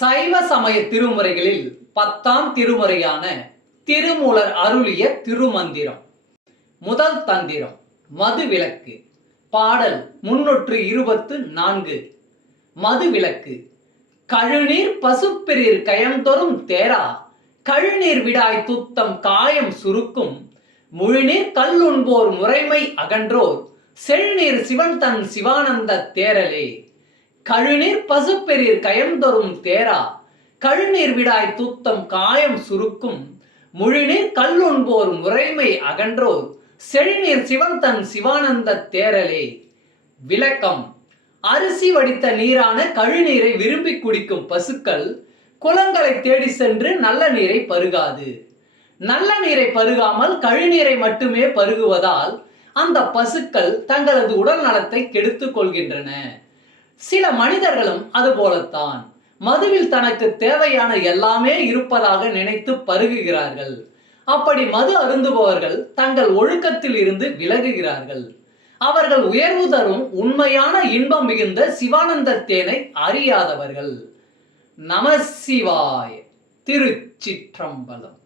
சைவ சமய திருமுறைகளில் 10ஆம் திருமுறையான திருமூலர் அருளிய திருமந்திரம். முதல் தந்திரம் மதுவிலக்கு. பாடல் 324. மதுவிலக்கு. கழுநீர் பசுப்பெரிர் கயந்தொறும் தேரா, கழுநீர் விடாய் துத்தம் காயம் சுருக்கும், முழுநீர் கல்லுண்போர் முறைமை அகன்றோர், செழுநீர் சிவன் தன் சிவானந்த தேரலே. கழுநீர் பசுப்பெரிர் கயந்தொறும் தேரா, கழுநீர் விடாய் துத்தம் காயம் சுருக்கும், முழுநீர் கல்லுண்போர் முறைமை அகன்றோர், செழுநீர் சிவன் தன் சிவானந்த தேரலே. விளக்கம். அரிசி வடித்த நீரான கழுநீரை விரும்பி குடிக்கும் பசுக்கள் குளங்களை தேடி சென்று நல்ல நீரை பருகாது. நல்ல நீரை பருகாமல் கழுநீரை மட்டுமே பருகுவதால் அந்த பசுக்கள் தங்களது உடல் நலத்தை கெடுத்துக் கொள்கின்றன. சில மனிதர்களும் அதுபோலத்தான் மதுவில் தனக்கு தேவையான எல்லாமே இருப்பதாக நினைத்து பருகுகிறார்கள். அப்படி மது அருந்துபவர்கள் தங்கள் ஒழுக்கத்தில் இருந்து விலகுகிறார்கள். அவர்கள் உயர்வு தரும் உண்மையான இன்பம் மிகுந்த சிவானந்த தேனை அறியாதவர்கள். நமசிவாய. திருச்சிற்றம்பலம்.